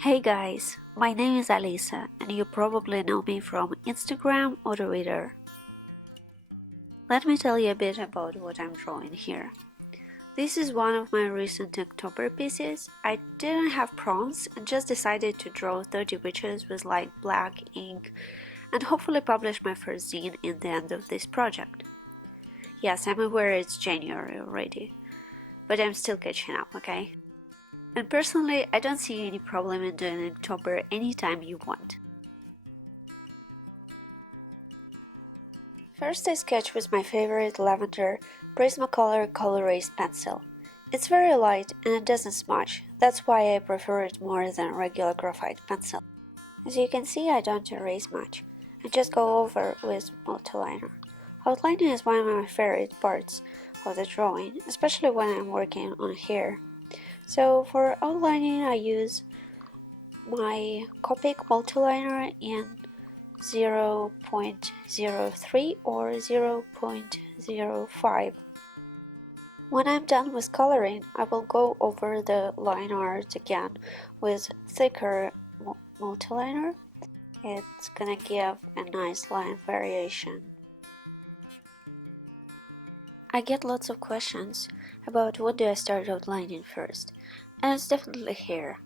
Hey guys, my name is Alisa and you probably know me from Instagram or Twitter. Let me tell you a bit about what I'm drawing here. This is one of my recent Inktober pieces. I didn't have prompts and just decided to draw 30 witches with light black ink and hopefully publish my first zine in the end of this project. Yes, I'm aware it's January already, but I'm still catching up, okay? And personally, I don't see any problem in doing Inktober anytime you want. First I sketch with my favorite lavender Prismacolor Col-Erase pencil. It's very light and it doesn't smudge, that's why I prefer it more than regular graphite pencil. As you can see, I don't erase much, I just go over with Multiliner. Outlining is one of my favorite parts of the drawing, especially when I'm working on hair. So for outlining I use my Copic Multiliner in 0.03 or 0.05. When I'm done with coloring, I will go over the line art again with thicker Multiliner. It's gonna give a nice line variation. I get lots of questions about what do I start outlining first, and it's definitely hair.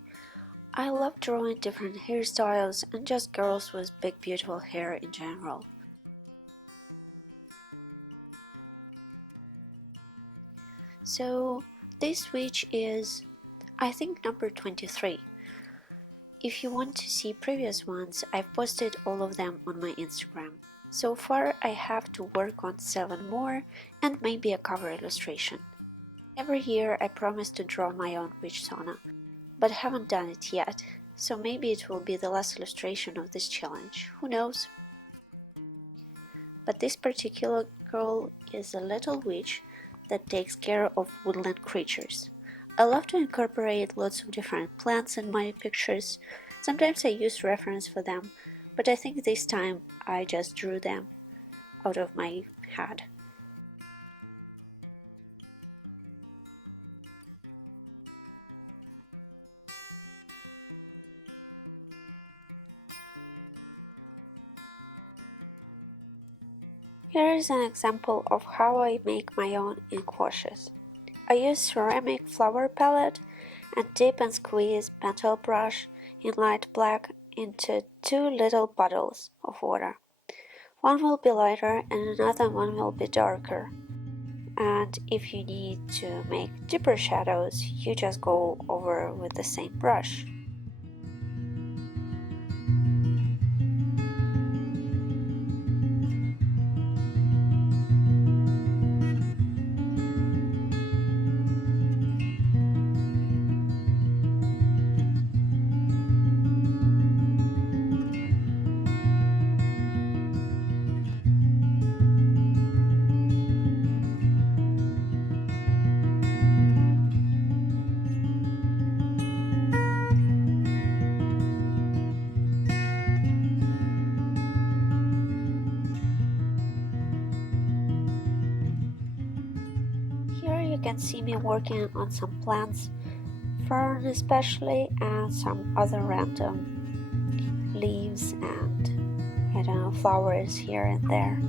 I love drawing different hairstyles and just girls with big beautiful hair in general. So this witch is, I think, number 23. If you want to see previous ones, I've posted all of them on my Instagram. So far I have to work on 7 more and maybe a cover illustration. Every year I promise to draw my own witch sauna, but haven't done it yet, so maybe it will be the last illustration of this challenge, who knows? But this particular girl is a little witch that takes care of woodland creatures. I love to incorporate lots of different plants in my pictures. Sometimes I use reference for them, but I think this time I just drew them out of my head. Here is an example of how I make my own ink washes. I use ceramic flower palette and dip and squeeze Pentel brush in light black into 2 little bottles of water. One will be lighter and another one will be darker. And if you need to make deeper shadows, you just go over with the same brush. Here you can see me working on some plants, fern especially, and some other random leaves and, I don't know, flowers here and there.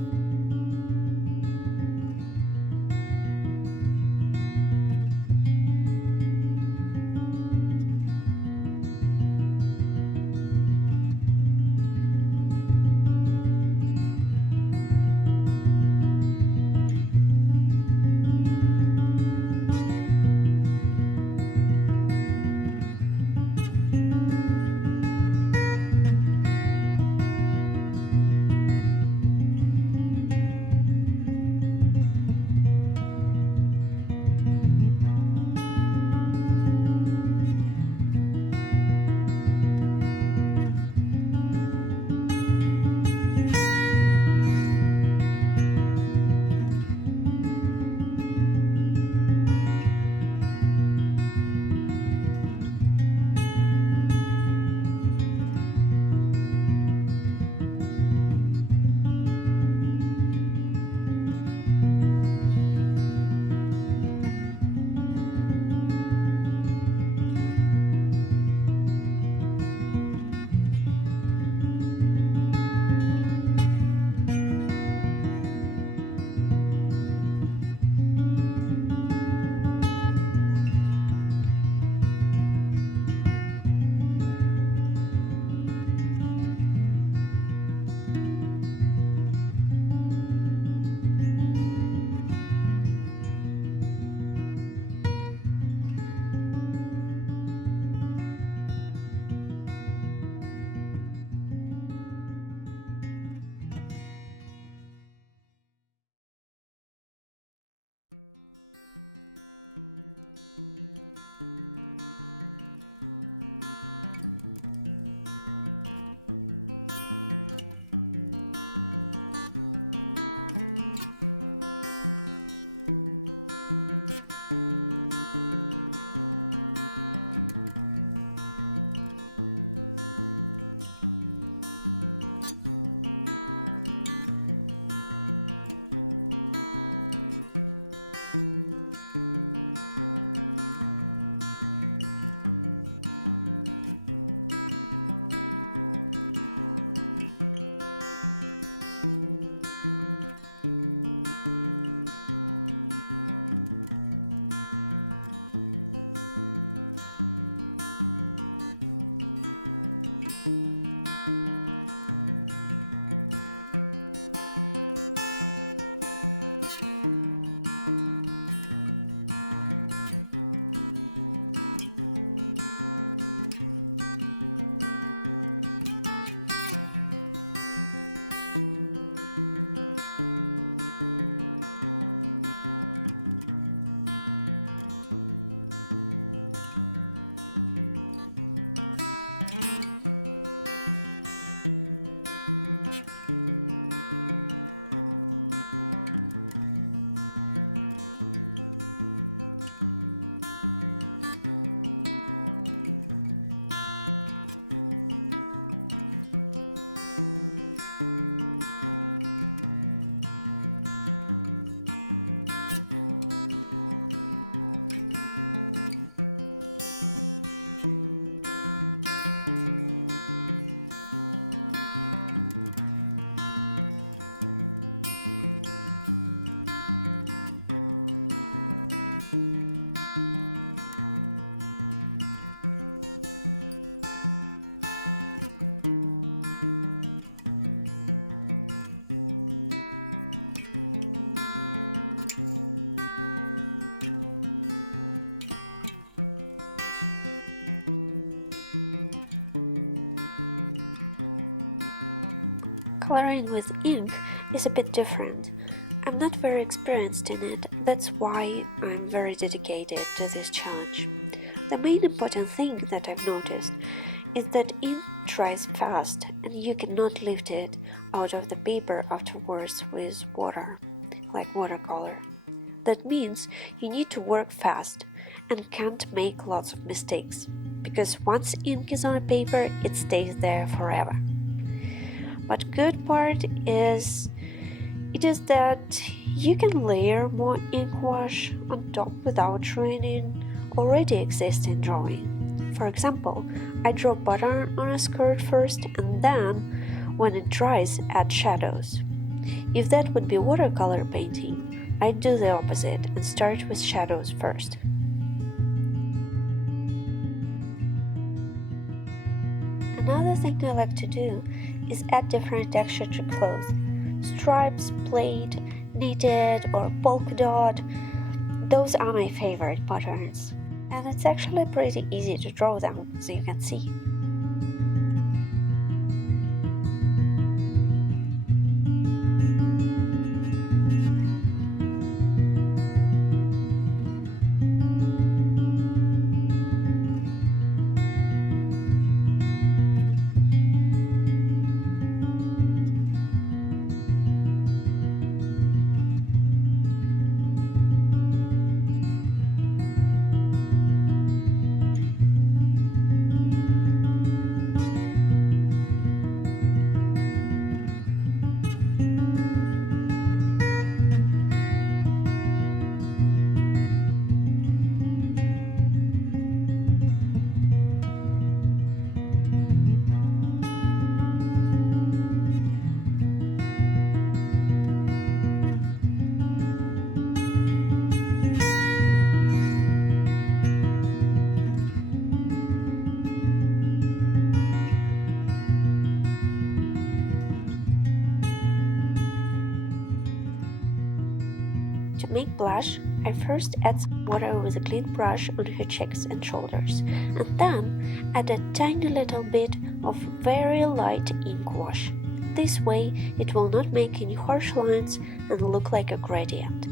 Coloring with ink is a bit different. I'm not very experienced in it, that's why I'm very dedicated to this challenge. The main important thing that I've noticed is that ink dries fast and you cannot lift it out of the paper afterwards with water, like watercolor. That means you need to work fast and can't make lots of mistakes, because once ink is on a paper, it stays there forever. But good part is that you can layer more ink wash on top without ruining already existing drawing. For example, I draw butter on a skirt first and then, when it dries, add shadows. If that would be watercolor painting, I'd do the opposite and start with shadows first. Another thing I like to do is add different texture to clothes. Stripes, plaid, knitted or polka dot, those are my favorite patterns. And it's actually pretty easy to draw them, as you can see. To make blush, I first add some water with a clean brush on her cheeks and shoulders, and then add a tiny little bit of very light ink wash. This way it will not make any harsh lines and look like a gradient.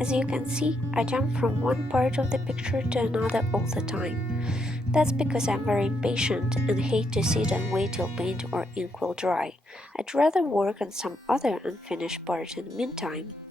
As you can see, I jump from one part of the picture to another all the time. That's because I'm very impatient and hate to sit and wait till paint or ink will dry. I'd rather work on some other unfinished part in the meantime.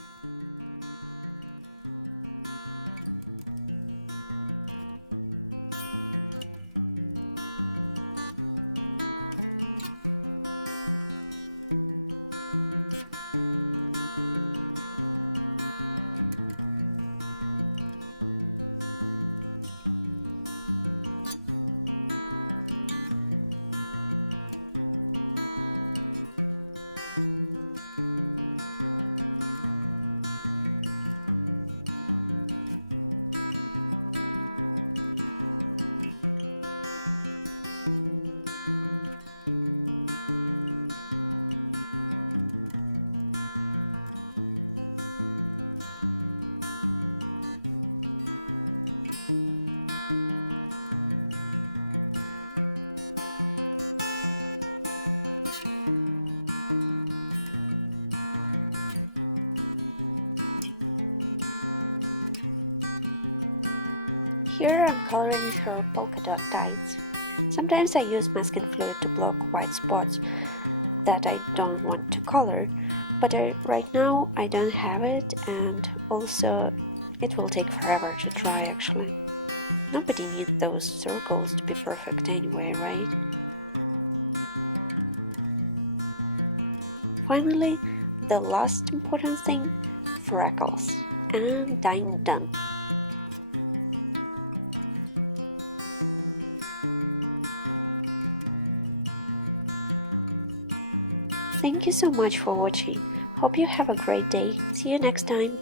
Here I'm coloring her polka dot tights. Sometimes I use masking fluid to block white spots that I don't want to color, but right now I don't have it, and also it will take forever to dry actually. Nobody needs those circles to be perfect anyway, right? Finally, the last important thing, freckles, and I'm done. Thank you so much for watching. Hope you have a great day. See you next time.